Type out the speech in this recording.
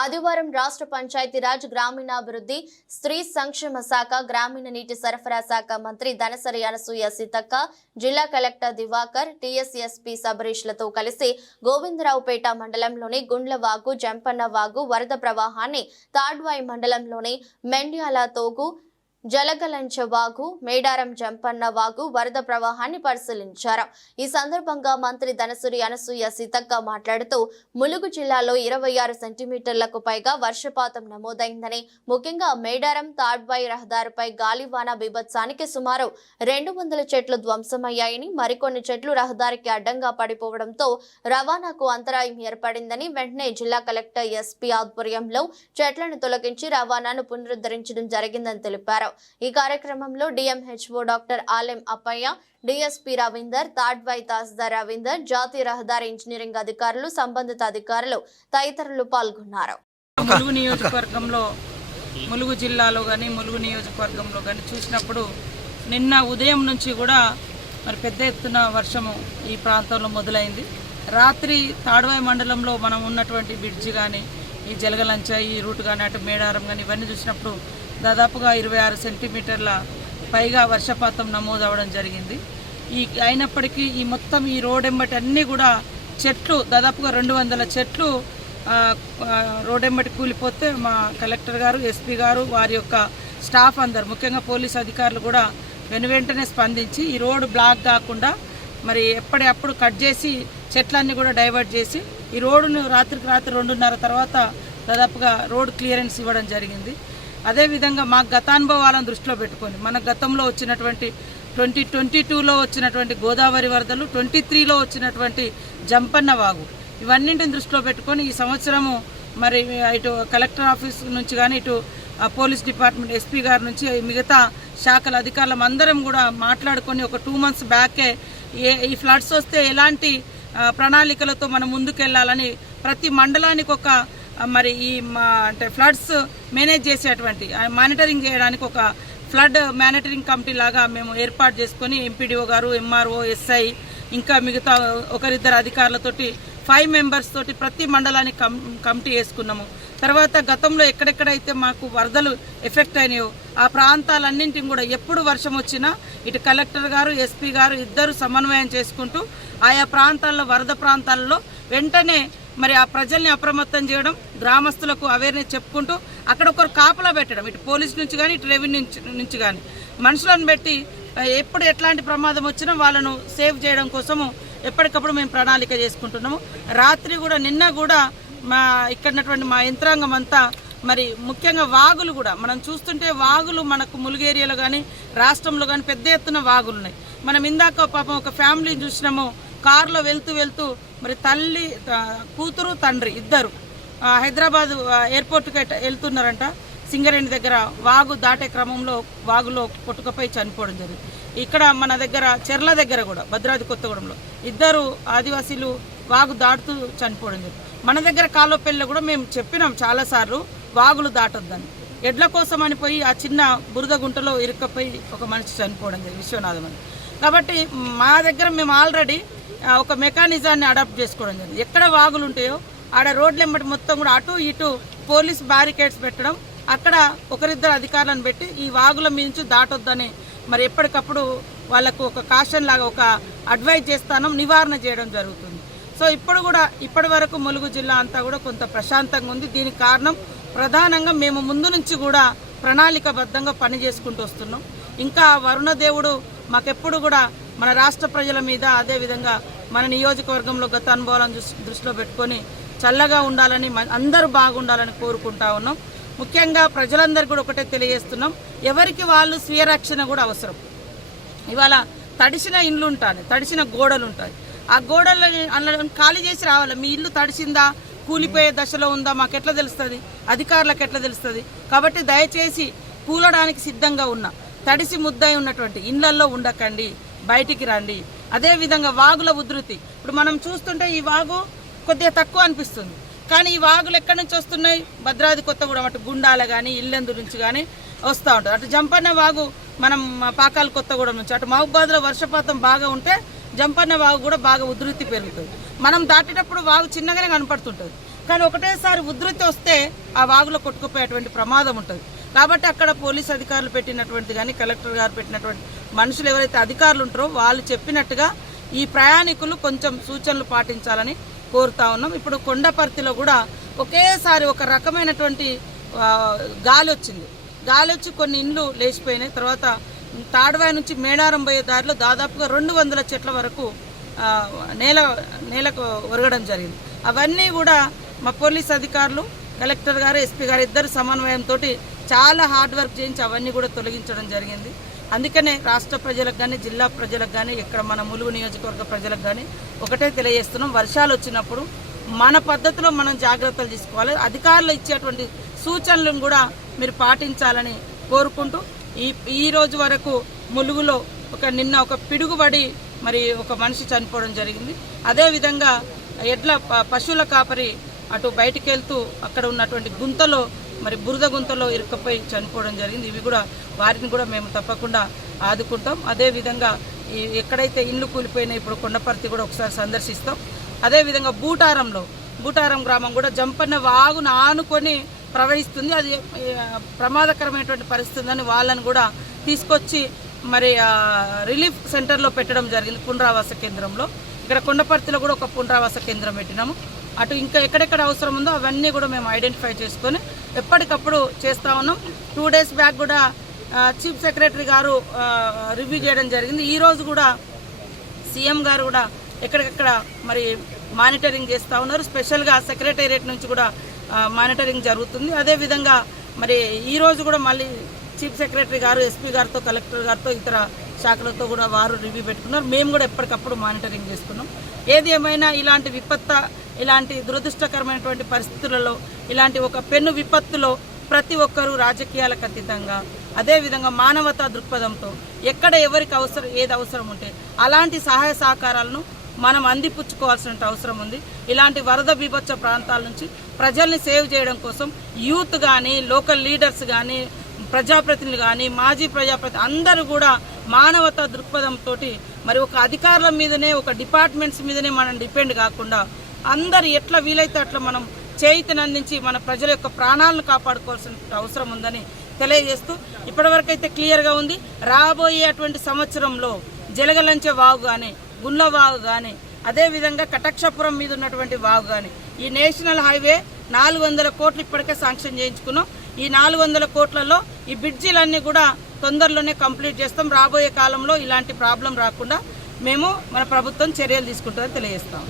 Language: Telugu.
ఆదివారం రాష్ట్ర పంచాయతీరాజ్ గ్రామీణాభివృద్ధి స్త్రీ సంక్షేమ శాఖ గ్రామీణ నీటి సరఫరా శాఖ మంత్రి దనసరి అనసూయ సీతక్క జిల్లా కలెక్టర్ దివాకర్ టీఎస్ఎస్పీ సబరీష్లతో కలిసి గోవిందరావుపేట మండలంలోని గుండ్లవాగు జంపన్నవాగు వరద ప్రవాహాన్ని తాడ్వాయి మండలంలోని మెండ్యాల తోగు జలగలంచవాగు మేడారం జంపన్నవాగు వరద ప్రవాహాన్ని పరిశీలించారు। ఈ సందర్భంగా మంత్రి దనసరి అనసూయ సీతక్క మాట్లాడుతూ ములుగు జిల్లాలో 26 సెంటీమీటర్లకు పైగా వర్షపాతం నమోదైందని, ముఖ్యంగా మేడారం తాడ్వాయి రహదారిపై గాలివాన బీభత్సానికి సుమారు 200 చెట్లు ధ్వంసమయ్యాయని, మరికొన్ని చెట్లు రహదారికి అడ్డంగా పడిపోవడంతో రవాణాకు అంతరాయం ఏర్పడిందని, వెంటనే జిల్లా కలెక్టర్ ఎస్పీ ఆధ్వర్యంలో చెట్లను తొలగించి రవాణాను పునరుద్ధరించడం జరిగిందని తెలిపారు। ఈ కార్యక్రమంలో DMHO doctor Alem Appaiah, DSP Ravinder, Tadvai tahsildar Ravinder, జాతీయ రహదారి ఇంజనీరింగ్ అధికారులు, సంబంధిత అధికారులు తదితరులు పాల్గొన్నారు। ములుగు నియోజకవర్గంలో ములుగు జిల్లాలో కానీ ములుగు నియోజకవర్గంలో కానీ చూసినప్పుడు నిన్న ఉదయం నుంచి కూడా మరి పెద్ద ఎత్తున వర్షము ఈ ప్రాంతంలో మొదలైంది। రాత్రి తాడ్వాయి మండలంలో మనం ఉన్నటువంటి బ్రిడ్జి కానీ ఈ జలగలంచ ఈ రూట్ కానీ అటు మేడారం కానీ ఇవన్నీ చూసినప్పుడు దాదాపుగా 26 సెంటీమీటర్ల పైగా వర్షపాతం నమోదు అవ్వడం జరిగింది। అయినప్పటికీ ఈ మొత్తం ఈ రోడ్ ఎంబటి అన్నీ కూడా చెట్లు దాదాపుగా 200 చెట్లు రోడ్ ఎంబటి కూలిపోతే మా కలెక్టర్ గారు, ఎస్పీ గారు, వారి యొక్క స్టాఫ్ అందరు ముఖ్యంగా పోలీస్ అధికారులు కూడా వెంటనే స్పందించి ఈ రోడ్డు బ్లాక్ కాకుండా మరి ఎప్పటికప్పుడు కట్ చేసి చెట్లన్నీ కూడా డైవర్ట్ చేసి ఈ రోడ్డును రాత్రికి రాత్రి 2:30 తర్వాత దాదాపుగా రోడ్ క్లియరెన్స్ ఇవ్వడం జరిగింది। అదేవిధంగా మా గతానుభవాలను దృష్టిలో పెట్టుకొని మన గతంలో వచ్చినటువంటి 2022లో వచ్చినటువంటి గోదావరి వరదలు, 23లో వచ్చినటువంటి జంపన్నవాగు ఇవన్నింటిని దృష్టిలో పెట్టుకొని ఈ సంవత్సరము మరి ఇటు కలెక్టర్ ఆఫీస్ నుంచి కానీ ఇటు పోలీస్ డిపార్ట్మెంట్ ఎస్పీ గారి నుంచి మిగతా శాఖల అధికారులం అందరం కూడా మాట్లాడుకొని ఒక 2 months బ్యాకే ఈ ఫ్లడ్స్ వస్తే ఎలాంటి ప్రణాళికలతో మనం ముందుకెళ్లాలని ప్రతి మండలానికి ఒక మరి ఈ అంటే ఫ్లడ్స్ మేనేజ్ చేసేటువంటి మానిటరింగ్ చేయడానికి ఒక ఫ్లడ్ మానిటరింగ్ కమిటీ లాగా మేము ఏర్పాటు చేసుకొని ఎంపీడీఓ గారు, ఎంఆర్ఓ, ఎస్ఐ ఇంకా మిగతా ఒకరిద్దరు అధికారులతోటి 5 members తోటి ప్రతి మండలానికి కమిటీ వేసుకున్నాము। తర్వాత గతంలో ఎక్కడెక్కడైతే మాకు వరదలు ఎఫెక్ట్ అయినాయో ఆ ప్రాంతాలన్నింటిని కూడా ఎప్పుడు వర్షం వచ్చినా ఇటు కలెక్టర్ గారు, ఎస్పీ గారు ఇద్దరు సమన్వయం చేసుకుంటూ ఆయా ప్రాంతాల్లో వరద ప్రాంతాల్లో వెంటనే మరి ఆ ప్రజల్ని అప్రమత్తం చేయడం, గ్రామస్తులకు అవేర్నెస్ చెప్పుకుంటూ అక్కడ ఒకరు కాపలా పెట్టడం, ఇటు పోలీస్ నుంచి కానీ ఇటు రెవెన్యూ నుంచి కానీ మనుషులను పెట్టి ఎప్పుడు ఎట్లాంటి ప్రమాదం వచ్చినా వాళ్ళను సేవ్ చేయడం కోసము ఎప్పటికప్పుడు మేము ప్రణాళిక చేసుకుంటున్నాము। రాత్రి కూడా నిన్న కూడా మా ఇక్కడటువంటి మా యంత్రాంగం అంతా మరి ముఖ్యంగా వాగులు కూడా మనం చూస్తుంటే వాగులు మనకు ములుగు ఏరియాలో కానీ రాష్ట్రంలో కానీ పెద్ద ఎత్తున వాగులు ఉన్నాయి। మనం ఇందాక పాపం ఒక ఫ్యామిలీ చూసినాము, కారులో వెళ్తూ మరి తల్లి, కూతురు, తండ్రి ఇద్దరు హైదరాబాద్ ఎయిర్పోర్ట్కి వెళ్తున్నారంట। సింగరేణి దగ్గర వాగు దాటే క్రమంలో వాగులో కొట్టుకుపోయి చనిపోవడం జరిగింది। ఇక్కడ మన దగ్గర చెర్ల దగ్గర కూడా భద్రాద్రి కొత్తగూడెంలో ఇద్దరు ఆదివాసీలు వాగు దాటుతూ చనిపోవడం జరిగింది। మన దగ్గర కాలువపల్లిలో కూడా మేము చెప్పినాం చాలాసార్లు వాగులు దాటొద్దని, ఎడ్ల కోసం అని పోయి ఆ చిన్న బురద గుంటలో ఇరుక్కపోయి ఒక మనిషి చనిపోవడం జరిగింది, విశ్వనాథం అని। కాబట్టి మా దగ్గర మేము ఆల్రెడీ ఒక మెకానిజాన్ని అడాప్ట్ చేసుకోవడం జరిగింది। ఎక్కడ వాగులు ఉంటాయో ఆడ రోడ్లు ఎంబటి మొత్తం కూడా అటు ఇటు పోలీస్ బ్యారికేడ్స్ పెట్టడం, అక్కడ ఒకరిద్దరు అధికారులను పెట్టి ఈ వాగుల మించి దాటొద్దని మరి ఎప్పటికప్పుడు వాళ్ళకు ఒక కాషన్ లాగా ఒక అడ్వైజ్ చేస్తాను, నివారణ చేయడం జరుగుతుంది। సో ఇప్పుడు కూడా ఇప్పటి వరకు ములుగు జిల్లా అంతా కూడా కొంత ప్రశాంతంగా ఉంది। దీనికి కారణం ప్రధానంగా మేము ముందు నుంచి కూడా ప్రణాళికబద్ధంగా పని చేసుకుంటూ వస్తున్నాం। ఇంకా వరుణదేవుడు మాకెప్పుడు కూడా మన రాష్ట్ర ప్రజల మీద, అదేవిధంగా మన నియోజకవర్గంలో గత అనుభవాలను దృష్టిలో పెట్టుకొని చల్లగా ఉండాలని, అందరూ బాగుండాలని కోరుకుంటా ఉన్నాం। ముఖ్యంగా ప్రజలందరికీ కూడా ఒకటే తెలియజేస్తున్నాం, ఎవరికి వాళ్ళు స్వీయ రక్షణ కూడా అవసరం। ఇవాళ తడిసిన ఇండ్లు ఉంటాయి, తడిసిన గోడలు ఉంటాయి, ఆ గోడలను ఖాళీ చేసి రావాలి। మీ ఇల్లు తడిసిందా, కూలిపోయే దశలో ఉందా మాకు ఎట్లా తెలుస్తుంది, అధికారులకు ఎట్లా తెలుస్తుంది? కాబట్టి దయచేసి కూలడానికి సిద్ధంగా ఉన్న తడిసి ముద్దై ఉన్నటువంటి ఇళ్లల్లో ఉండకండి, బయటికి రండి। అదేవిధంగా వాగుల ఉధృతి ఇప్పుడు మనం చూస్తుంటే ఈ వాగు కొద్దిగా తక్కువ అనిపిస్తుంది, కానీ ఈ వాగులు ఎక్కడి నుంచి వస్తున్నాయి? భద్రాద్రి కొత్తగూడెం అటు గుండాల కానీ ఇల్లెందు నుంచి కానీ వస్తూ ఉంటుంది। అటు జంపన్న వాగు మనం పాకాల కొత్తగూడెం నుంచి, అటు మహబూబాద్లో వర్షపాతం బాగా ఉంటే జంపన్న వాగు కూడా బాగా ఉధృతి పెరుగుతుంది। మనం దాటేటప్పుడు వాగు చిన్నగానే కనపడుతుంటుంది, కానీ ఒకటేసారి ఉధృతి వస్తే ఆ వాగులో కొట్టుకుపోయేటువంటి ప్రమాదం ఉంటుంది. కాబట్టి అక్కడ పోలీస్ అధికారులు పెట్టినటువంటి కానీ కలెక్టర్ గారు పెట్టినటువంటి మనుషులు ఎవరైతే అధికారులు ఉంటారో వాళ్ళు చెప్పినట్టుగా ఈ ప్రయాణికులు కొంచెం సూచనలు పాటించాలని కోరుతా ఉన్నాం. ఇప్పుడు కొండపర్తిలో కూడా ఒకేసారి ఒక రకమైనటువంటి గాలి వచ్చింది. గాలి వచ్చి కొన్ని ఇండ్లు లేచిపోయినాయి. తర్వాత తాడ్వాయి నుంచి మేడారం పోయే దారిలో దాదాపుగా 200 చెట్ల వరకు నేలకు ఒరగడం జరిగింది. అవన్నీ కూడా మా పోలీస్ అధికారులు, కలెక్టర్ గారు, ఎస్పీ గారు ఇద్దరు సమన్వయంతో చాలా హార్డ్ వర్క్ చేయించి అవన్నీ కూడా తొలగించడం జరిగింది. అందుకనే రాష్ట్ర ప్రజలకు కానీ జిల్లా ప్రజలకు కానీ ఇక్కడ మన ములుగు నియోజకవర్గ ప్రజలకు కానీ ఒకటే తెలియజేస్తున్నాం, వర్షాలు వచ్చినప్పుడు మన పద్ధతిలో మనం జాగ్రత్తలు తీసుకోవాలి. అధికారులు ఇచ్చేటువంటి సూచనలను కూడా మీరు పాటించాలని కోరుకుంటూ ఈ రోజు వరకు ములుగులో నిన్న ఒక పిడుగుబడి మరి ఒక మనిషి చనిపోవడం జరిగింది. అదేవిధంగా పశువుల కాపరి అటు బయటికి వెళ్తూ అక్కడ ఉన్నటువంటి గుంతలో మరి బురద గుంతలో ఇరుక్కుపోయి చనిపోవడం జరిగింది. ఇవి కూడా వారిని కూడా మేము తప్పకుండా ఆదుకుంటాం. అదేవిధంగా ఎక్కడైతే ఇండ్లు కూలిపోయినా ఇప్పుడు కొండపర్తి కూడా ఒకసారి సందర్శిస్తాం. అదేవిధంగా బూటారం గ్రామం కూడా జంపన్న వాగును ఆనుకొని ప్రవహిస్తుంది. అది ప్రమాదకరమైనటువంటి పరిస్థితి వాళ్ళని కూడా తీసుకొచ్చి మరి రిలీఫ్ సెంటర్లో పెట్టడం జరిగింది, పునరావాస కేంద్రంలో. ఇక్కడ కొండపర్తిలో కూడా ఒక పునరావాస కేంద్రం పెట్టినాము. అటు ఇంకా ఎక్కడెక్కడ అవసరం ఉందో అవన్నీ కూడా మేము ఐడెంటిఫై చేసుకొని ఎప్పటికప్పుడు చేస్తూ ఉన్నాం. 2 డేస్ బ్యాక్ కూడా చీఫ్ సెక్రటరీ గారు రివ్యూ చేయడం జరిగింది. ఈరోజు కూడా సీఎం గారు కూడా ఎక్కడికక్కడ మరి మానిటరింగ్ చేస్తూ ఉన్నారు. స్పెషల్గా సెక్రటేరియట్ నుంచి కూడా మానిటరింగ్ జరుగుతుంది. అదేవిధంగా మరి ఈరోజు కూడా మళ్ళీ చీఫ్ సెక్రటరీ గారు, ఎస్పీ గారితో, కలెక్టర్ గారితో, ఇతర శాఖలతో కూడా వారు రివ్యూ పెట్టుకున్నారు. మేము కూడా ఎప్పటికప్పుడు మానిటరింగ్ చేసుకున్నాం. ఏది ఏమైనా ఇలాంటి దురదృష్టకరమైనటువంటి పరిస్థితులలో, ఇలాంటి ఒక పెను విపత్తులో ప్రతి ఒక్కరూ రాజకీయాలకు అతీతంగా అదేవిధంగా మానవతా దృక్పథంతో ఎక్కడ ఎవరికి ఏది అవసరం ఉంటే అలాంటి సహాయ సహకారాలను మనం అందిపుచ్చుకోవాల్సిన అవసరం ఉంది. ఇలాంటి వరద బీభత్స ప్రాంతాల నుంచి ప్రజల్ని సేవ్ చేయడం కోసం యూత్ కానీ, లోకల్ లీడర్స్ కానీ, ప్రజాప్రతినిధులు కానీ, మాజీ ప్రజాప్రతినిధులు అందరూ కూడా మానవతా దృక్పథంతో మరి ఒక అధికారుల మీదనే, ఒక డిపార్ట్మెంట్స్ మీదనే మనం డిపెండ్ కాకుండా అందరు ఎట్లా వీలైతే అట్లా మనం చేయితనందించి మన ప్రజల యొక్క ప్రాణాలను కాపాడుకోవాల్సిన అవసరం ఉందని తెలియజేస్తూ ఇప్పటివరకైతే క్లియర్గా ఉంది. రాబోయేటువంటి సంవత్సరంలో జలగలంచె వాగు కానీ, గుండ్ల వాగు కానీ, అదేవిధంగా కటక్షపురం మీద ఉన్నటువంటి వాగు కానీ, ఈ నేషనల్ హైవే 400 కోట్లు ఇప్పటికే శాంక్షన్ చేయించుకున్నాం. ఈ 400 కోట్లలో ఈ బ్రిడ్జిలన్నీ కూడా తొందరలోనే కంప్లీట్ చేస్తాం. రాబోయే కాలంలో ఇలాంటి ప్రాబ్లం రాకుండా మన ప్రభుత్వం చర్యలు తీసుకుంటుందని తెలియజేస్తాం.